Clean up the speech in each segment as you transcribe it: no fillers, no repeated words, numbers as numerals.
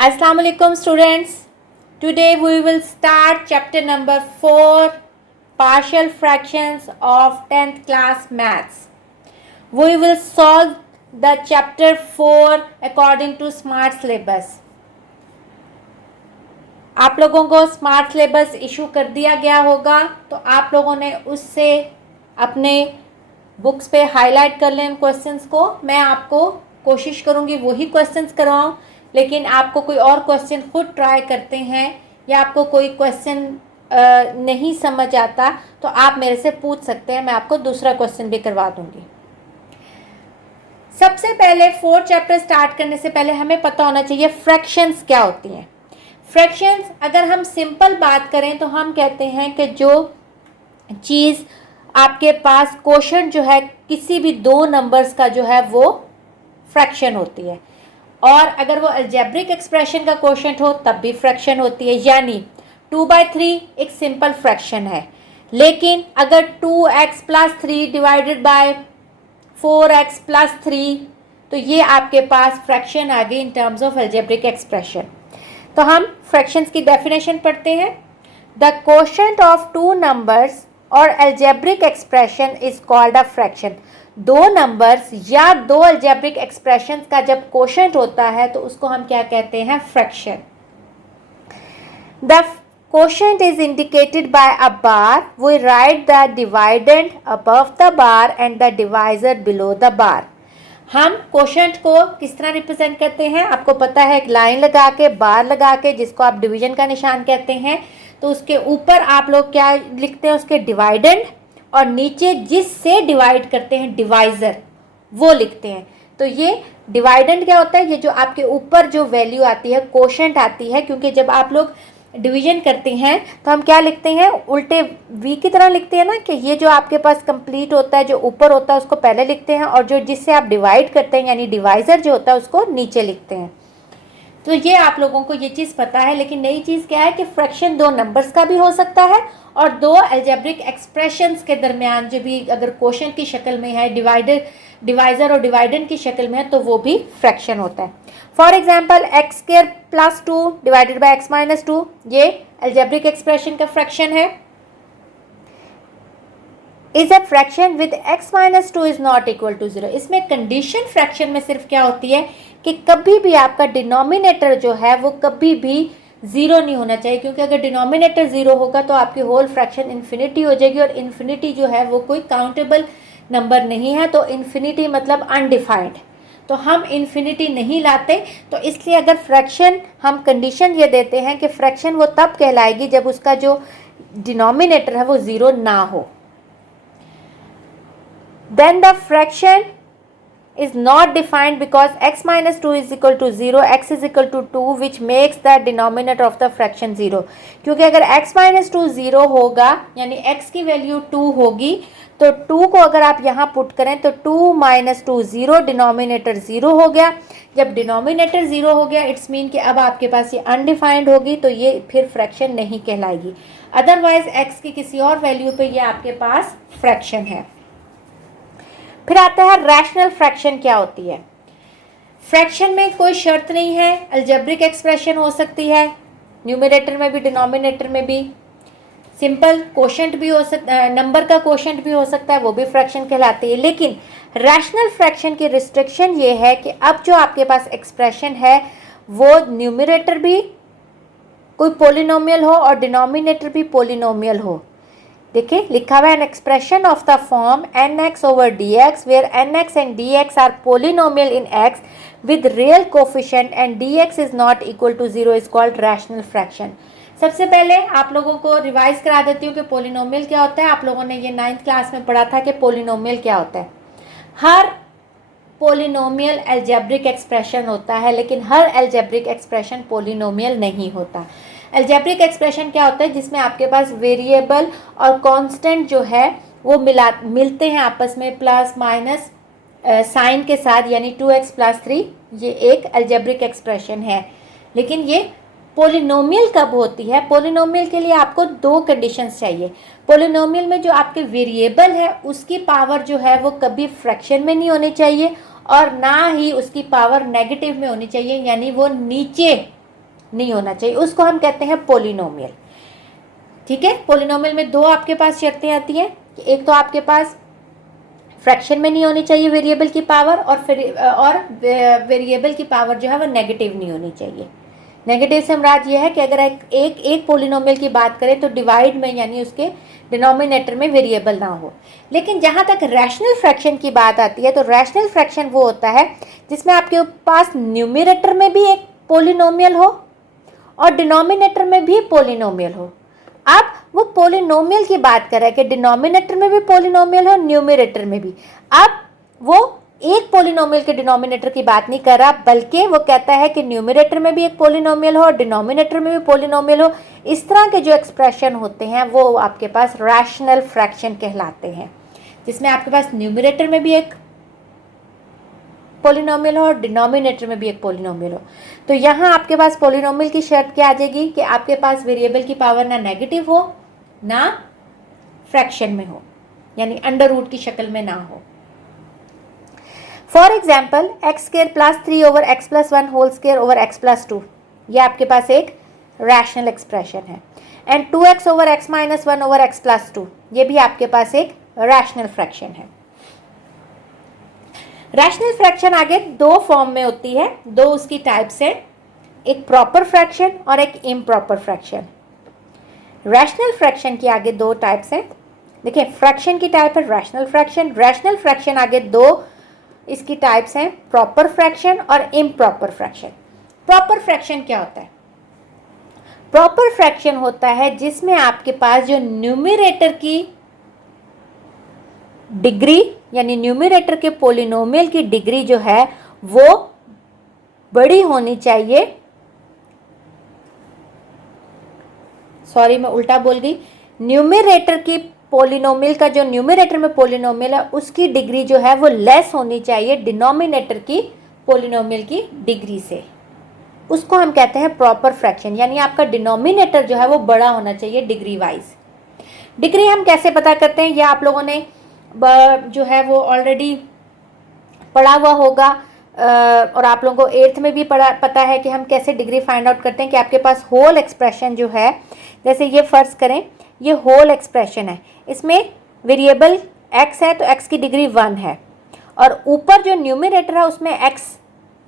Assalamu alaikum students. Today we will start chapter number 4, partial fractions of 10th class maths. We will solve the chapter 4 according to smart syllabus. आप लोगों को smart syllabus issue कर दिया गया होगा, तो आप लोगों ने उससे अपने बुक्स पे हाईलाइट कर लें क्वेश्चंस को। मैं आपको कोशिश करूँगी वही क्वेश्चंस करवाऊँ, लेकिन आपको कोई और क्वेश्चन खुद ट्राई करते हैं या आपको कोई क्वेश्चन नहीं समझ आता तो आप मेरे से पूछ सकते हैं, मैं आपको दूसरा क्वेश्चन भी करवा दूँगी। सबसे पहले 4 चैप्टर स्टार्ट करने से पहले हमें पता होना चाहिए फ्रैक्शंस क्या होती हैं। फ्रैक्शंस अगर हम सिंपल बात करें तो हम कहते हैं कि जो चीज़ आपके पास कोशेंट जो है किसी भी दो नंबर्स का जो है वो फ्रैक्शन होती है, और अगर वो अलजेब्रिक एक्सप्रेशन का कोशेंट हो तब भी फ्रैक्शन होती है। यानी 2/3 एक सिंपल फ्रैक्शन है, लेकिन अगर 2x + 3 डिवाइडेड बाय 4x + 3 तो ये आपके पास फ्रैक्शन आ गई in terms of algebraic expression. तो हम फ्रैक्शंस की डेफिनेशन पढ़ते हैं। The quotient of two numbers और algebraic expression is called a fraction. दो नंबर्स या दो अलजेब्रिक एक्सप्रेशंस का जब कोशेंट होता है तो उसको हम क्या कहते हैं? Fraction. The quotient is indicated by a bar. We write the dividend above the bar and the divisor below the bar. हम कोशेंट को किस तरह रिप्रेजेंट करते हैं? आपको पता है, एक लाइन लगा के, बार लगा के, जिसको आप डिवीजन का निशान कहते हैं, तो उसके ऊपर आप लोग क्या लिखते हैं? उसके डिवाइडेंड, और नीचे जिससे डिवाइड करते हैं डिवाइजर वो लिखते हैं। तो ये डिवाइडेंड क्या होता है? ये जो आपके ऊपर जो वैल्यू आती है, कोशेंट आती है, क्योंकि जब आप लोग डिवीजन करते हैं तो हम क्या लिखते हैं? उल्टे वी की तरह लिखते हैं ना, कि ये जो आपके पास कंप्लीट होता है, जो ऊपर होता है उसको पहले लिखते हैं, और जो जिससे आप डिवाइड करते हैं यानी डिवाइजर जो होता है उसको नीचे लिखते हैं। तो ये आप लोगों को ये चीज़ पता है। लेकिन नई चीज़ क्या है कि फ्रैक्शन दो नंबर्स का भी हो सकता है, और दो अलजेब्रिक एक्सप्रेशंस के दरमियान जो भी अगर क्वोशंट की शक्ल में है, डिवाइजर और डिवाइडेंड की शक्ल में है, तो वो भी फ्रैक्शन होता है। For example x² + 2 divided by x - 2, ये अलजेब्रिक एक्सप्रेशन का फ्रैक्शन है। Is a fraction with x - 2 is not equal to 0। इसमें कंडीशन फ्रैक्शन में सिर्फ क्या होती है कि कभी भी आपका डिनोमिनेटर जो है वो कभी भी 0 नहीं होना चाहिए, क्योंकि अगर डिनोमिनेटर 0 होगा तो आपकी होल फ्रैक्शन इन्फिनिटी हो जाएगी, और इन्फिनिटी जो है वो कोई काउंटेबल नंबर नहीं है। तो इन्फिनिटी मतलब अनडिफाइंड, तो हम इन्फिनिटी नहीं लाते। तो इसलिए अगर फ्रैक्शन हम कंडीशन ये देते हैं कि फ्रैक्शन वो तब कहलाएगी जब उसका जो डिनोमिनेटर है वो 0 ना हो। Then the fraction is not defined because x - 2 is equal to 0, x is equal to 2, which makes the denominator of the fraction 0। क्योंकि अगर x - 2 0 होगा यानी x की वैल्यू 2 होगी, तो 2 को अगर आप यहाँ पुट करें तो 2 - 2 0, डिनोमिनेटर 0 हो गया। जब डिनोमिनेटर 0 हो गया इट्स मीन कि अब आपके पास ये अनडिफाइंड होगी, तो ये फिर फ्रैक्शन नहीं कहलाएगी। अदरवाइज x की किसी और वैल्यू पे ये आपके पास फ्रैक्शन है। फिर आता है रैशनल फ्रैक्शन क्या होती है। फ्रैक्शन में कोई शर्त नहीं है, अलजेब्रिक एक्सप्रेशन हो सकती है, न्यूमरेटर में भी डिनोमिनेटर में भी। सिंपल कोशेंट भी हो सकता, नंबर का कोशेंट भी हो सकता है, वो भी फ्रैक्शन कहलाती है। लेकिन रैशनल फ्रैक्शन की रिस्ट्रिक्शन ये है कि अब जो आपके पास एक्सप्रेशन है वो न्यूमरेटर भी कोई पोलिनोमियल हो और डिनोमिनेटर भी पोलिनोमियल हो। देखिए लिखा हुआ है an expression of the form nx/dx where nx and dx are polynomial in x with real coefficient and dx is not equal to 0 is called rational fraction. सबसे पहले आप लोगों को रिवाइज करा देती हूँ कि पोलिनोमियल क्या होता है। आप लोगों ने ये 9th क्लास में पढ़ा था कि पोलिनोमियल क्या होता है। हर पोलिनोमियल अलजेब्रिक एक्सप्रेशन होता है, लेकिन हर अलजेब्रिक एक्सप्रेशन पोलिनोमियल नहीं होता। अलजेब्रिक एक्सप्रेशन क्या होता है? जिसमें आपके पास वेरिएबल और कांस्टेंट जो है वो मिलते हैं आपस में प्लस माइनस साइन के साथ, यानी 2x + 3, ये एक अलजेब्रिक एक्सप्रेशन है। लेकिन ये पोलिनोमियल कब होती है? पोलिनोमियल के लिए आपको दो कंडीशंस चाहिए। पोलिनोमियल में जो आपके वेरिएबल है उसकी पावर जो है वो कभी फ्रैक्शन में नहीं होनी चाहिए, और ना ही उसकी पावर नेगेटिव में होनी चाहिए, यानी वो नीचे नहीं होना चाहिए, उसको हम कहते हैं पोलिनोमियल। ठीक है, पोलिनोमियल में दो आपके पास शर्तें आती हैं, एक तो आपके पास फ्रैक्शन में नहीं होनी चाहिए वेरिएबल की पावर, और वेरिएबल की पावर जो है वो नेगेटिव नहीं होनी चाहिए। नेगेटिव से मुराद ये है कि अगर एक पोलिनोमियल की बात करें तो डिवाइड में यानी उसके डिनोमिनेटर में वेरिएबल ना हो। लेकिन जहाँ तक रैशनल फ्रैक्शन की बात आती है तो रैशनल फ्रैक्शन वो होता है जिसमें आपके पास न्यूमरेटर में भी एक पोलिनोमियल हो और डिनोमिनेटर में भी पोलिनोमियल हो। अब वो पोलिनोमियल की बात कर रहा है कि डिनोमिनेटर में भी पोलिनोमियल हो, न्यूमरेटर में भी। अब वो एक पोलिनोमियल के डिनोमिनेटर की बात नहीं कर रहा, बल्कि वो कहता है कि न्यूमरेटर में भी एक पोलिनोमियल हो और डिनोमिनेटर में भी पोलिनोमियल हो। इस तरह के जो एक्सप्रेशन होते हैं वो आपके पास रैशनल फ्रैक्शन कहलाते हैं, जिसमें आपके पास न्यूमरेटर में भी एक पोलिनोमियल हो और डिनोमिनेटर में भी एक पोलिनोमियल हो। तो यहाँ आपके पास पोलिनोमियल की शर्त क्या आ जाएगी कि आपके पास वेरिएबल की पावर ना नेगेटिव हो ना फ्रैक्शन में हो, यानी अंडर रूट की शक्ल में ना हो। For example x square plus 3 over x plus 1 whole square over x plus 2, ये आपके पास एक रैशनल एक्सप्रेशन है। And 2x over x minus 1 over x plus 2, ये भी आपके पास एक रैशनल फ्रैक्शन है। रैशनल फ्रैक्शन आगे दो फॉर्म में होती है, दो उसकी टाइप्स हैं, एक प्रॉपर फ्रैक्शन और एक इम्प्रॉपर फ्रैक्शन। रैशनल फ्रैक्शन की आगे दो टाइप्स हैं। देखिए, फ्रैक्शन की टाइप है रैशनल फ्रैक्शन। रैशनल फ्रैक्शन आगे दो इसकी टाइप्स हैं, प्रॉपर फ्रैक्शन और इम्प्रॉपर फ्रैक्शन। प्रॉपर फ्रैक्शन क्या होता है? प्रॉपर फ्रैक्शन होता है जिसमें आपके पास जो न्यूमरेटर की डिग्री यानी न्यूमरेटर के पोलिनोमियल की डिग्री जो है वो बड़ी होनी चाहिए। सॉरी, मैं उल्टा बोल गई। न्यूमरेटर की पोलिनोमियल का जो न्यूमरेटर में पोलिनोमियल है उसकी डिग्री जो है वो लेस होनी चाहिए डिनोमिनेटर की पोलिनोमियल की डिग्री से। उसको हम कहते हैं प्रॉपर फ्रैक्शन, यानी आपका डिनोमिनेटर जो है वो बड़ा होना चाहिए डिग्री वाइज। डिग्री हम कैसे पता करते हैं, यह आप लोगों ने जो है वो ऑलरेडी पढ़ा हुआ होगा, और आप लोगों को 8th में भी पता है कि हम कैसे डिग्री फाइंड आउट करते हैं। कि आपके पास होल एक्सप्रेशन जो है, जैसे ये फर्ज करें ये होल एक्सप्रेशन है, इसमें वेरिएबल x है तो x की डिग्री 1 है, और ऊपर जो न्यूमरेटर है उसमें x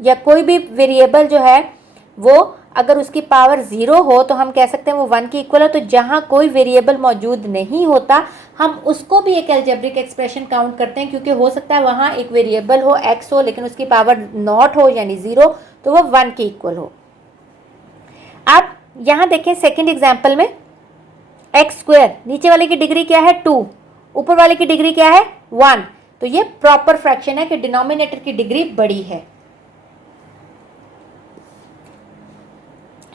या कोई भी वेरिएबल जो है वो अगर उसकी पावर 0 हो तो हम कह सकते हैं वो 1 की इक्वल है। तो जहाँ कोई वेरिएबल मौजूद नहीं होता हम उसको भी एक अलजेब्रिक एक्सप्रेशन काउंट करते हैं, क्योंकि हो सकता है वहाँ एक वेरिएबल हो x हो लेकिन उसकी पावर नॉट हो यानी 0, तो वो 1 की इक्वल हो। आप यहाँ देखें सेकेंड एग्जाम्पल में एक्स स्क्वायर, नीचे वाले की डिग्री क्या है 2, ऊपर वाले की डिग्री क्या है 1, तो ये प्रॉपर फ्रैक्शन है कि डिनोमिनेटर की डिग्री बड़ी है।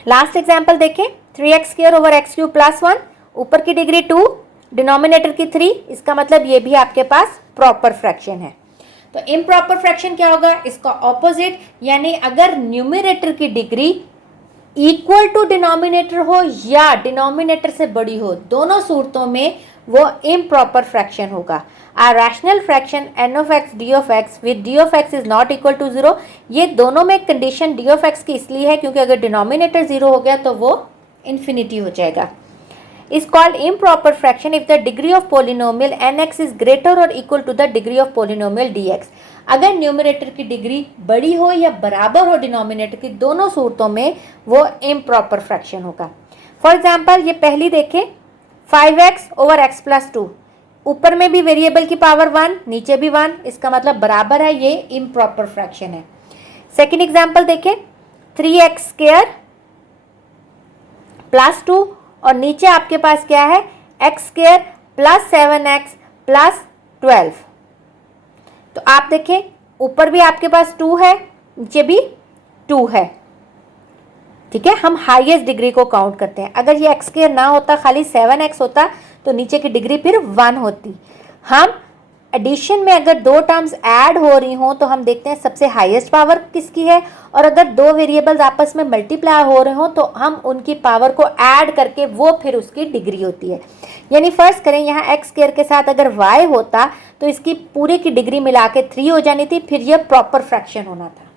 लास्ट एग्जाम्पल देखें, 3x square over x cube plus 1, ऊपर की डिग्री 2, डिनोमिनेटर की 3, इसका मतलब ये भी आपके पास प्रॉपर फ्रैक्शन है। तो इम्प्रॉपर फ्रैक्शन क्या होगा, इसका ऑपोजिट, यानी अगर न्यूमरेटर की डिग्री इक्वल टू डिनोमिनेटर हो या डिनोमिनेटर से बड़ी हो, दोनों सूरतों में वो इम्प्रॉपर फ्रैक्शन होगा। A rational fraction n of x d of x with d of x is not equal to 0, ये दोनों में कंडीशन d of x की इसलिए है क्योंकि अगर डिनोमिनेटर 0 हो गया तो वो इन्फिनिटी हो जाएगा। is called improper fraction if the degree of polynomial nx is greater or equal to the degree of polynomial dx। अगर न्यूमरेटर की डिग्री बड़ी हो या बराबर हो डिनोमिनेटर की, दोनों सूरतों में वो इम्प्रॉपर फ्रैक्शन होगा। फॉर एग्जाम्पल ये पहली देखें, 5x ओवर एक्स प्लस 2, ऊपर में भी वेरिएबल की पावर 1 नीचे भी 1, इसका मतलब बराबर है, ये इम्प्रॉपर फ्रैक्शन है। सेकेंड एग्जाम्पल देखें, 3x स्क्वायर प्लस 2 और नीचे आपके पास क्या है x square plus 7x plus 12। तो आप देखें ऊपर भी आपके पास 2 है नीचे भी 2 है, ठीक है। हम हाईएस्ट डिग्री को काउंट करते हैं। अगर ये x स्क्वायर ना होता, खाली 7x होता, तो नीचे की डिग्री फिर 1 होती। हम एडिशन में अगर दो टर्म्स ऐड हो रही हों तो हम देखते हैं सबसे हाईएस्ट पावर किसकी है, और अगर दो वेरिएबल्स आपस में मल्टीप्लाई हो रहे हों तो हम उनकी पावर को ऐड करके वो फिर उसकी डिग्री होती है। यानी फर्स्ट करें यहाँ एक्स स्क्वायर के साथ अगर y होता तो इसकी पूरे की डिग्री मिला के 3 हो जानी थी, फिर यह प्रॉपर फ्रैक्शन होना था।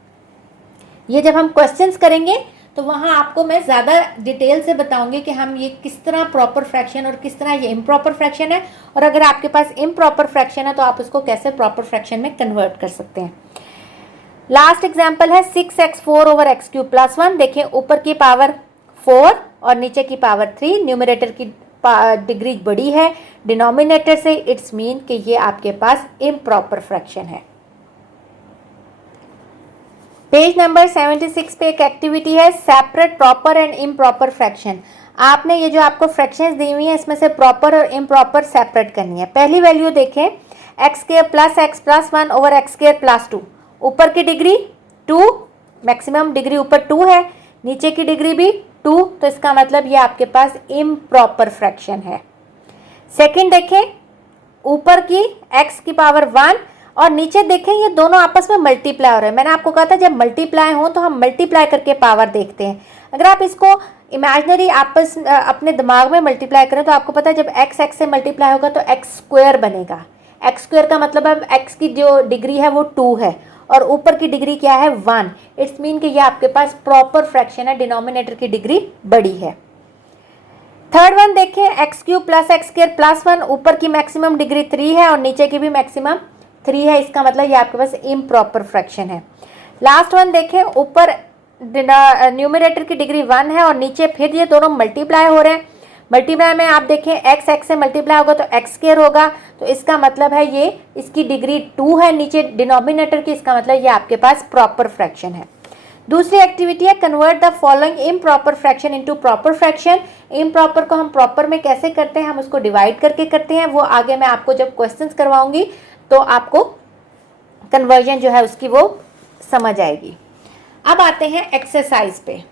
ये जब हम क्वेश्चंस करेंगे तो वहाँ आपको मैं ज़्यादा डिटेल से बताऊंगी कि हम ये किस तरह प्रॉपर फ्रैक्शन और किस तरह ये इम्प्रॉपर फ्रैक्शन है, और अगर आपके पास इम्प्रॉपर फ्रैक्शन है तो आप उसको कैसे प्रॉपर फ्रैक्शन में कन्वर्ट कर सकते हैं। लास्ट एग्जाम्पल है 6x4 over x cube plus 1। देखिए ऊपर की पावर 4 और नीचे की पावर 3, न्यूमरेटर की डिग्री बड़ी है डिनोमिनेटर से, इट्स मीन कि ये आपके पास इम्प्रॉपर फ्रैक्शन है। पेज नंबर 76 पे एक एक्टिविटी है, separate proper and improper fraction. आपने ये जो आपको फ्रैक्शंस दी हुई हैं इसमें से प्रॉपर और इम्प्रॉपर सेपरेट करनी है। पहली वैल्यू देखें, x square plus x plus 1 over x square plus 2। ऊपर की डिग्री 2, मैक्सिमम डिग्री ऊपर 2 है, नीचे की डिग्री भी 2, तो इसका मतलब ये आपके पास इम्प्रॉपर फ्रैक्शन है। सेकंड देखें, ऊपर की x की पावर 1 और नीचे देखें ये दोनों आपस में मल्टीप्लाई हो रहे हैं। मैंने आपको कहा था जब मल्टीप्लाई हो तो हम मल्टीप्लाई करके पावर देखते हैं। अगर आप इसको इमेजिनरी आपस अपने दिमाग में मल्टीप्लाई करें तो आपको पता है जब x से मल्टीप्लाई होगा तो x स्क्वायर बनेगा। x स्क्वायर का मतलब है x की जो डिग्री है वो 2 है और ऊपर की डिग्री क्या है 1। इट्स मीन कि ये आपके पास प्रॉपर फ्रैक्शन है, डिनोमिनेटर की डिग्री बड़ी है। थर्ड वन देखें, x cube plus x square plus 1, ऊपर की मैक्सिमम डिग्री 3 है और नीचे की भी मैक्सिमम 3 है, इसका मतलब ये आपके पास इम्प्रॉपर फ्रैक्शन है। लास्ट वन देखें, ऊपर न्यूमरेटर की डिग्री 1 है और नीचे फिर ये दोनों मल्टीप्लाई हो रहे हैं। मल्टीप्लाई में आप देखें एक्स एक्स से मल्टीप्लाई होगा तो एक्स स्क्वायर होगा, तो इसका मतलब है ये इसकी डिग्री 2 है नीचे डिनोमिनेटर की, इसका मतलब ये आपके पास प्रॉपर फ्रैक्शन है। दूसरी एक्टिविटी है, convert the following improper fraction into proper fraction. Improper को हम प्रॉपर में कैसे करते हैं, हम उसको डिवाइड करके करते हैं, वो आगे मैं आपको जब क्वेश्चंस करवाऊंगी तो आपको कन्वर्जन जो है उसकी वो समझ आएगी। अब आते हैं एक्सरसाइज पे।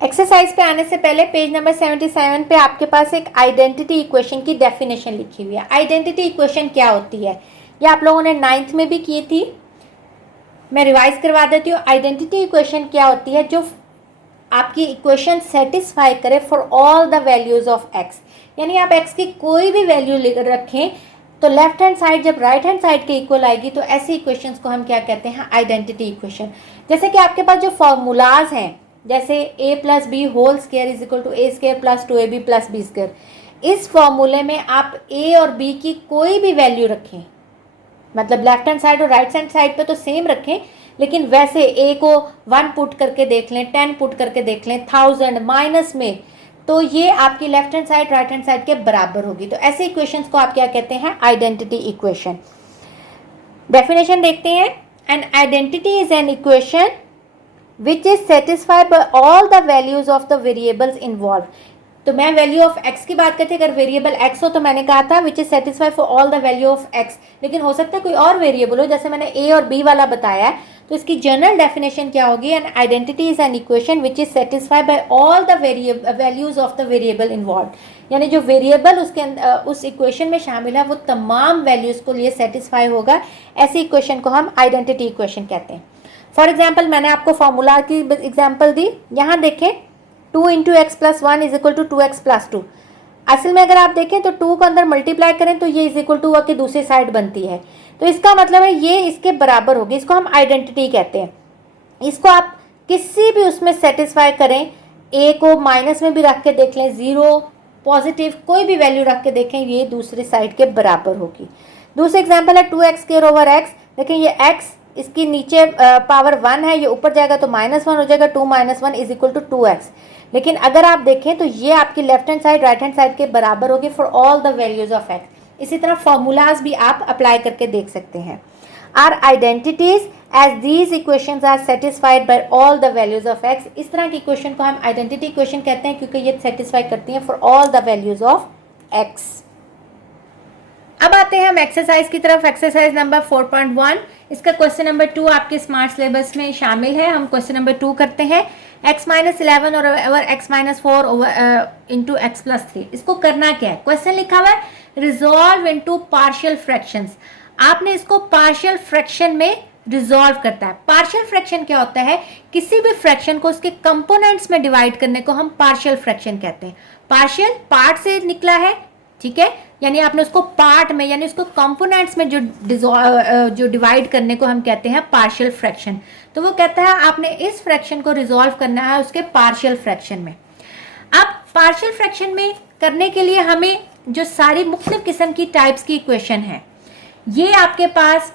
एक्सरसाइज पे आने से पहले पेज नंबर 77 पे आपके पास एक आइडेंटिटी इक्वेशन की डेफिनेशन लिखी हुई है। आइडेंटिटी इक्वेशन क्या होती है ये आप लोगों ने 9th में भी की थी, मैं रिवाइज करवा देती हूँ। आइडेंटिटी इक्वेशन क्या होती है, जो आपकी इक्वेशन सेटिस्फाई करे for all the values of x. यानी आप एक्स की कोई भी वैल्यू रखें तो लेफ्ट हैंड साइड जब राइट हैंड साइड के इक्वल आएगी तो ऐसी इक्वेशंस को हम क्या कहते हैं, आइडेंटिटी इक्वेशन। जैसे कि आपके पास जो फॉर्मूलाज हैं, जैसे a plus B whole square is equal to A square plus 2ab plus B square, इस फॉर्मूले में आप a और b की कोई भी वैल्यू रखें, मतलब लेफ्ट हैंड साइड और राइट हैंड साइड पे तो सेम रखें, लेकिन वैसे a को 1 पुट करके देख लें, 10 पुट करके देख लें, 1000 माइनस में, तो ये आपकी left hand side right hand side के बराबर होगी। तो ऐसे इक्वेशंस को आप क्या कहते हैं, आइडेंटिटी इक्वेशन। डेफिनेशन देखते हैं, an identity is an equation which is satisfied by all the values of the variables involved। तो मैं वैल्यू ऑफ x की बात करते, अगर वेरिएबल x हो तो मैंने कहा था which is satisfied for all the value of x, लेकिन हो सकता है कोई और वेरिएबल हो, जैसे मैंने a और b वाला बताया। तो इसकी जनरल डेफिनेशन क्या होगी, an identity is an equation which is satisfied by all the values of the variable involve. यानी जो वेरिएबल उसके उस इक्वेशन में शामिल है वो तमाम वैल्यूज को लिए सेटिस्फाई होगा। ऐसी इक्वेशन को हम आइडेंटिटी इक्वेशन कहते हैं। फॉर एग्जाम्पल मैंने आपको फॉर्मूला की एग्जाम्पल दी, यहाँ देखें 2 into x plus 1 is equal to 2x plus 2। असल में अगर आप देखें तो 2 को अंदर मल्टीप्लाई करें तो ये इज इक्वल टू की दूसरी साइड बनती है, तो इसका मतलब है ये इसके बराबर होगी। इसको हम आइडेंटिटी कहते हैं। इसको आप किसी भी उसमें सेटिस्फाई करें, a को माइनस में भी रख के देख लें, 0 पॉजिटिव कोई भी वैल्यू रख के देखें, ये दूसरी साइड के बराबर होगी। दूसरा एग्जाम्पल है 2x स्क्वायर ओवर x। देखिए ये x इसकी नीचे पावर 1 है, ये ऊपर जाएगा तो -1 हो जाएगा, 2 - 1 इज इक्वल टू 2x। लेकिन अगर आप देखें तो ये आपकी left hand side right hand side के बराबर होगी for all the values of x। इसी तरह फॉर्मूलाज भी आप अप्लाई करके देख सकते हैं। Are identities as these equations are satisfied by all the values of x। इस तरह की इक्वेशन को हम आइडेंटिटी इक्वेशन कहते हैं क्योंकि ये सेटिस्फाई करती हैं for all the values of x। अब आते हैं हम एक्सरसाइज की तरफ। एक्सरसाइज नंबर 4.1, इसका क्वेश्चन नंबर 2 आपके स्मार्ट सिलेबस में शामिल है। हम क्वेश्चन नंबर 2 करते हैं, x - 11 और over x - 4 over into x plus 3। इसको करना क्या है, क्वेश्चन लिखा हुआ है रिजॉल्व इनटू पार्शियल फ्रैक्शंस। आपने इसको पार्शियल फ्रैक्शन में रिजॉल्व करता है। पार्शियल फ्रैक्शन क्या होता है, किसी भी फ्रैक्शन को उसके कंपोनेंट्स में डिवाइड करने को हम पार्शियल फ्रैक्शन कहते हैं। पार्शियल पार्ट से निकला है, ठीक है, यानी आपने उसको पार्ट में यानी उसको कंपोनेंट्स में जो डिवाइड करने को हम कहते हैं पार्शियल फ्रैक्शन। तो वो कहता है आपने इस फ्रैक्शन को रिजॉल्व करना है उसके पार्शियल फ्रैक्शन में। अब पार्शियल फ्रैक्शन में करने के लिए हमें जो सारी मुख्तलिफ किस्म की टाइप्स की इक्वेशन है, ये आपके पास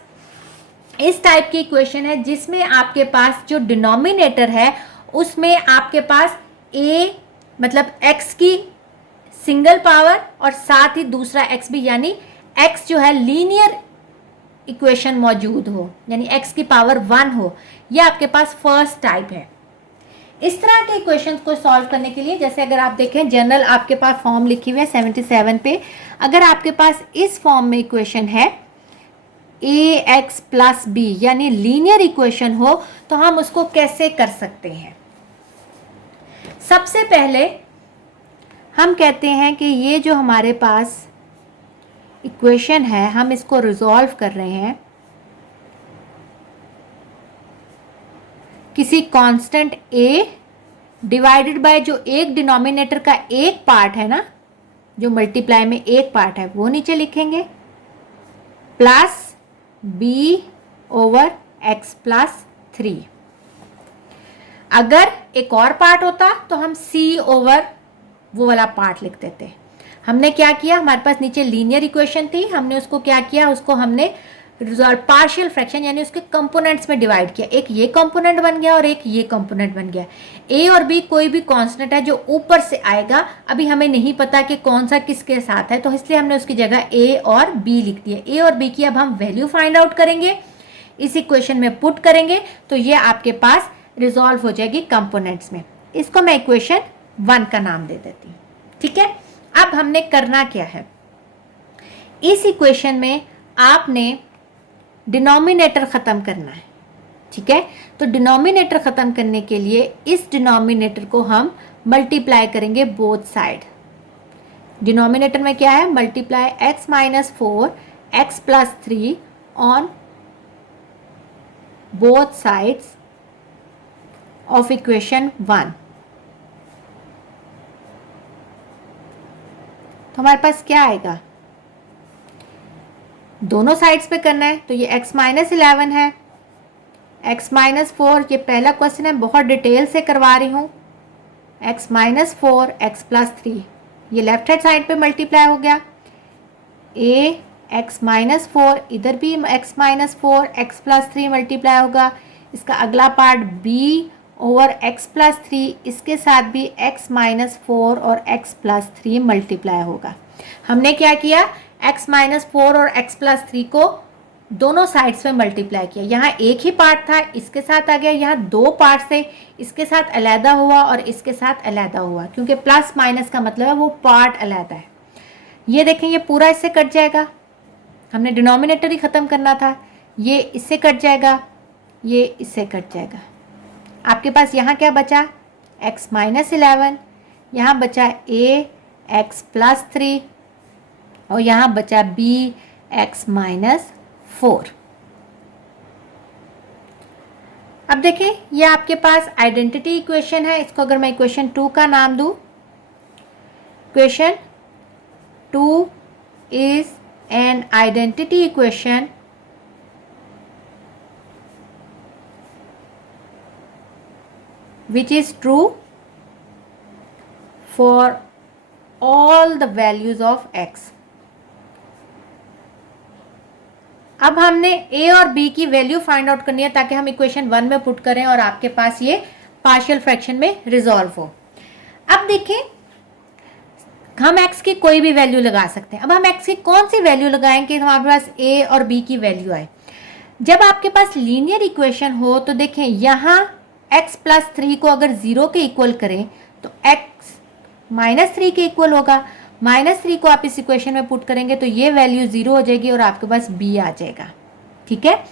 इस टाइप की इक्वेशन है जिसमें आपके पास जो डिनोमिनेटर है उसमें आपके पास a मतलब x की सिंगल पावर और साथ ही दूसरा x भी, यानी x जो है लीनियर इक्वेशन मौजूद हो, यानी x की पावर 1 हो। यह आपके पास फर्स्ट टाइप है। इस तरह के इक्वेशंस को सॉल्व करने के लिए जैसे अगर आप देखें जनरल आपके पास फॉर्म लिखी हुई है 77 पे, अगर आपके पास इस फॉर्म में इक्वेशन है ax प्लस b यानी लीनियर इक्वेशन हो तो हम उसको कैसे कर सकते हैं। सबसे पहले हम कहते हैं कि ये जो हमारे पास इक्वेशन है हम इसको रिजॉल्व कर रहे हैं किसी कांस्टेंट a डिवाइडेड बाय जो एक डिनोमिनेटर का एक पार्ट है ना, जो मल्टीप्लाई में एक पार्ट है वो नीचे लिखेंगे, plus b over x plus 3। अगर एक और पार्ट होता तो हम c ओवर वो वाला पार्ट लिख देते। हमने क्या किया, हमारे पास नीचे लीनियर इक्वेशन थी, हमने उसको क्या किया, उसको हमने पार्शियल फ्रैक्शन यानी उसके कंपोनेंट्स में डिवाइड किया। एक ये कंपोनेंट बन गया और एक ये कंपोनेंट बन गया। a और b कोई भी कांस्टेंट है जो ऊपर से आएगा, अभी हमें नहीं पता कि कौन सा किसके साथ है, तो इसलिए हमने उसकी जगह a और b लिख दिया। a और b की अब हम वैल्यू फाइंड आउट करेंगे, इस इक्वेशन में पुट करेंगे तो ये आपके पास रिजॉल्व हो जाएगी कंपोनेंट्स में। इसको मैं इक्वेशन 1 का नाम दे देती हूँ। ठीक है, अब हमने करना क्या है, इस इक्वेशन में आपने डिनोमिनेटर ख़त्म करना है। ठीक है, तो डिनोमिनेटर ख़त्म करने के लिए इस डिनोमिनेटर को हम मल्टीप्लाई करेंगे बोथ साइड। डिनोमिनेटर में क्या है, multiply x minus 4 x plus 3 on both sides of equation 1। तो हमारे पास क्या आएगा, दोनों साइड्स पे करना है तो ये x माइनस 11 है, x माइनस 4, ये पहला क्वेश्चन है बहुत डिटेल से करवा रही हूँ, x माइनस 4 x प्लस 3, ये लेफ्ट हैंड साइड पे मल्टीप्लाई हो गया, a x माइनस 4, इधर भी x minus 4 x plus 3 multiply होगा, इसका अगला part b over x plus 3, इसके साथ भी x माइनस 4 और x प्लस 3 मल्टीप्लाई होगा। हमने क्या किया, x माइनस 4 और x प्लस 3 को दोनों साइड्स में मल्टीप्लाई किया। यहाँ एक ही पार्ट था, इसके साथ आ गया, यहाँ दो पार्ट थे, इसके साथ अलहदा हुआ और इसके साथ अलहदा हुआ, क्योंकि प्लस माइनस का मतलब है वो पार्ट अलहदा है। ये देखें, ये पूरा इससे कट जाएगा, हमने डिनोमिनेटर ही ख़त्म करना था, ये इससे कट जाएगा, ये इससे कट जाएगा। आपके पास यहाँ क्या बचा, x माइनस 11, यहाँ बचा a x प्लस 3 और यहाँ बचा b x माइनस 4। अब देखें, ये आपके पास आइडेंटिटी इक्वेशन है, इसको अगर मैं इक्वेशन 2 का नाम दूँ, equation 2 is an identity equation which is true for all the values of x। अब हमने a और b की वैल्यू फाइंड आउट करनी है ताकि हम इक्वेशन 1 में पुट करें और आपके पास ये पार्शियल फ्रैक्शन में रिजॉल्व हो। अब देखें, हम x की कोई भी वैल्यू लगा सकते हैं। अब हम x की कौन सी वैल्यू लगाएं कि हमारे पास a और b की वैल्यू आए। जब आपके पास लीनियर इक्वेशन हो तो देखें, यहाँ x प्लस 3 को अगर 0 के इक्वल करें तो x माइनस 3 के इक्वल होगा। माइनस 3 को आप इस इक्वेशन में पुट करेंगे तो ये वैल्यू 0 हो जाएगी और आपके पास b आ जाएगा। ठीक है,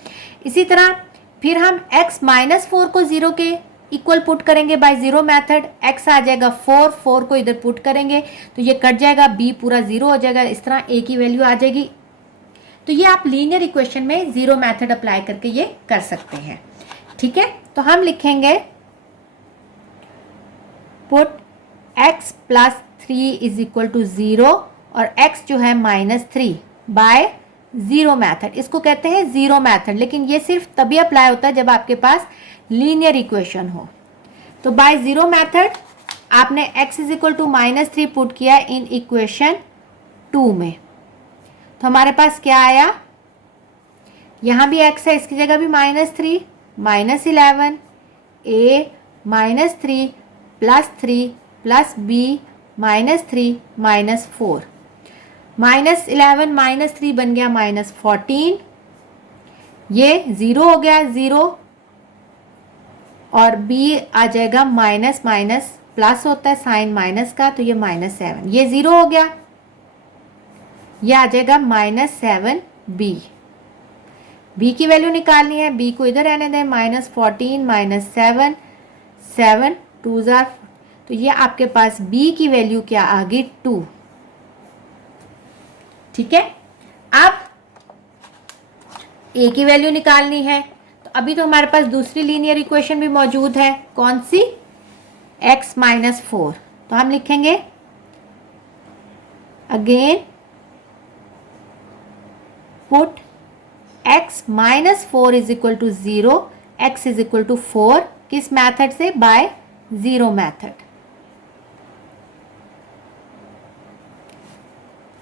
इसी तरह फिर हम x माइनस 4 को 0 के इक्वल पुट करेंगे बाय जीरो मेथड, x आ जाएगा 4, 4 को इधर पुट करेंगे तो ये कट जाएगा, b पूरा 0 हो जाएगा, इस तरह a की वैल्यू आ जाएगी। तो ये आप लीनियर इक्वेशन में जीरो मेथड अप्लाई करके ये कर सकते हैं। ठीक है, तो हम लिखेंगे put x plus 3 is equal to 0 और x जो है -3 बाय ज़ीरो मेथड। इसको कहते हैं ज़ीरो मेथड, लेकिन ये सिर्फ तभी अप्लाई होता है जब आपके पास लीनियर इक्वेशन हो। तो बाय ज़ीरो मेथड आपने x is equal to -3 put किया इन इक्वेशन 2 में, तो हमारे पास क्या आया, यहाँ भी x है, इसकी जगह भी -3 -11 a -3 +3 प्लस b -3 -4 -11 -3 बन गया -14, ये 0 हो गया 0, और b आ जाएगा माइनस माइनस प्लस होता है साइन माइनस का, तो ये -7, ये 0 हो गया, ये आ जाएगा -7 b। b की वैल्यू निकालनी है, b को इधर रहने दें, -14 -7 7 2 ज़ार, तो ये आपके पास b की वैल्यू क्या आ गई 2। ठीक है, अब a की वैल्यू निकालनी है, तो अभी तो हमारे पास दूसरी लीनियर इक्वेशन भी मौजूद है, कौन सी, x -4, तो हम लिखेंगे again put x -4 is equal to 0, x is equal to 4, किस मैथड से, by zero method,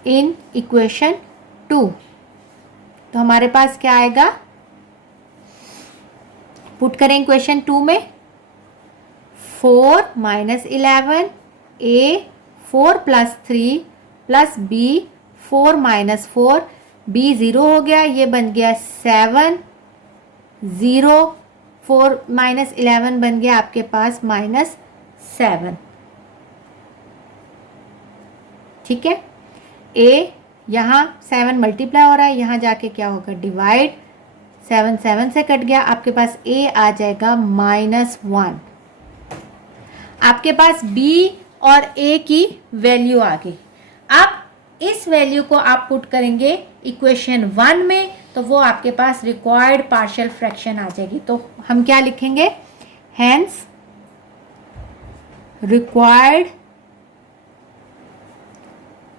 in equation 2। तो हमारे पास क्या आएगा, पुट करें इक्वेशन 2 में, 4 -11 a 4 + 3 प्लस b 4 -4, b 0 हो गया, ये बन गया 7 0, 4 -11 बन गया आपके पास -7। ठीक है, a यहाँ 7 मल्टीप्लाई हो रहा है, यहाँ जाके क्या होगा, डिवाइड, 7 7 से कट गया, आपके पास a आ जाएगा -1। आपके पास b और a की वैल्यू आ गई। अब इस वैल्यू को आप पुट करेंगे इक्वेशन 1 में, तो वो आपके पास रिक्वायर्ड पार्शियल फ्रैक्शन आ जाएगी। तो हम क्या लिखेंगे, hence required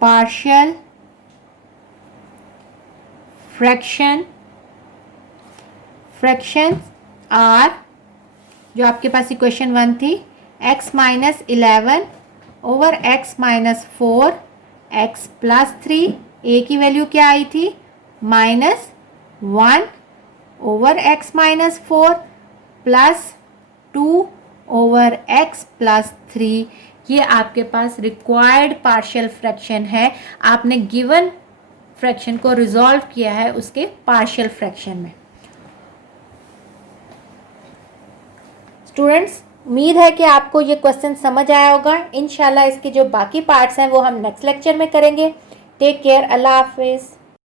partial fractions are, जो आपके पास इक्वेशन 1 थी, x -11 over x -4 x +3, a की वैल्यू क्या आई थी, -1 ओवर x -4 +2 ओवर x +3, ये आपके पास रिक्वायर्ड पार्शियल फ्रैक्शन है। आपने गिवन फ्रैक्शन को रिजॉल्व किया है उसके पार्शियल फ्रैक्शन में। स्टूडेंट्स, उम्मीद है कि आपको ये क्वेश्चन समझ आया होगा। इंशाल्लाह इसके जो बाकी पार्ट्स हैं वो हम नेक्स्ट लेक्चर में करेंगे। टेक केयर, अल्लाह हाफिज़।